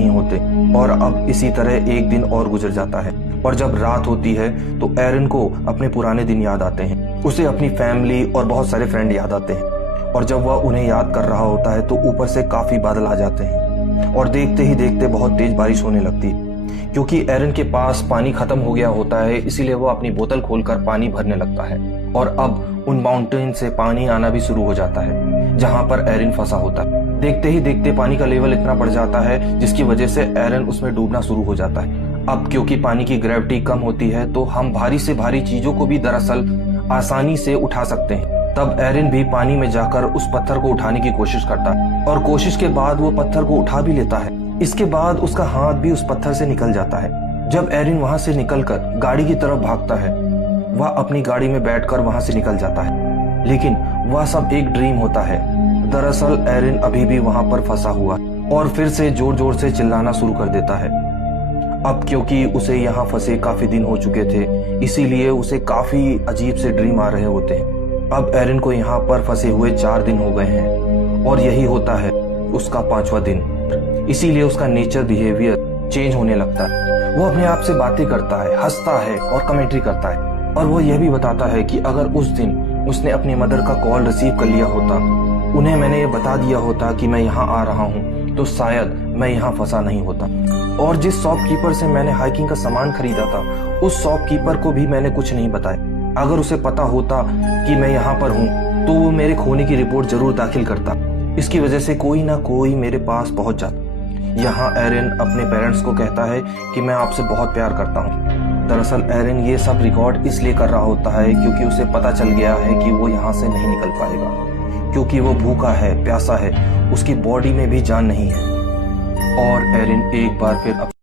नहीं होते। और अब इसी तरह एक दिन और गुजर जाता है और जब रात होती है तो एरन को अपने पुराने दिन याद आते हैं। उसे अपनी फैमिली और बहुत सारे फ्रेंड याद आते हैं और जब वह उन्हें याद कर रहा होता है तो ऊपर से काफी बादल आ जाते हैं और देखते ही देखते बहुत तेज बारिश होने लगती है। क्योंकि एरन के पास पानी खत्म हो गया होता है इसीलिए वो अपनी बोतल खोलकर पानी भरने लगता है और अब उन माउंटेन से पानी आना भी शुरू हो जाता है जहां पर एरन फंसा होता है। देखते ही देखते पानी का लेवल इतना बढ़ जाता है जिसकी वजह से एरन उसमें डूबना शुरू हो जाता है। अब क्योंकि पानी की ग्रेविटी कम होती है तो हम भारी से भारी चीजों को भी दरअसल आसानी से उठा सकते हैं। तब एरन भी पानी में जाकर उस पत्थर को उठाने की कोशिश करता है और कोशिश के बाद वो पत्थर को उठा भी लेता है। इसके बाद उसका हाथ भी उस पत्थर से निकल जाता है। जब एरन वहां से निकलकर गाड़ी की तरफ भागता है वह अपनी गाड़ी में बैठकर वहां से निकल जाता है, लेकिन वह सब एक ड्रीम होता है। दरअसल एरन अभी भी वहां पर फंसा हुआ और फिर से जोर जोर से चिल्लाना शुरू कर देता है। अब क्योंकि उसे यहाँ फंसे काफी दिन हो चुके थे इसीलिए उसे काफी अजीब से ड्रीम आ रहे होते हैं। अब एरन को यहाँ पर फंसे हुए 4 दिन हो गए हैं और यही होता है उसका 5वां दिन। इसीलिए उसका नेचर बिहेवियर चेंज होने लगता है। वो अपने आप से बातें करता है, हंसता है और कमेंट्री करता है और वो यह भी बताता है कि अगर उस दिन उसने अपनी मदर का कॉल रिसीव कर लिया होता, उन्हें मैंने ये बता दिया होता कि मैं यहाँ आ रहा हूँ तो शायद मैं यहाँ फंसा नहीं होता। और जिस शॉपकीपर से मैंने हाइकिंग का सामान खरीदा था उस शॉपकीपर को भी मैंने कुछ नहीं बताया। अगर उसे पता होता कि मैं यहाँ पर हूँ तो वो मेरे खोने की रिपोर्ट जरूर दाखिल करता। इसकी वजह से कोई ना कोई मेरे पास पहुंच जाता। यहाँ एरन अपने पेरेंट्स को कहता है कि मैं आपसे बहुत प्यार करता हूँ। दरअसल एरन ये सब रिकॉर्ड इसलिए कर रहा होता है क्योंकि उसे पता चल गया है कि वो यहाँ से नहीं निकल पाएगा, क्योंकि वो भूखा है, प्यासा है, उसकी बॉडी में भी जान नहीं है। और एरन एक बार फिर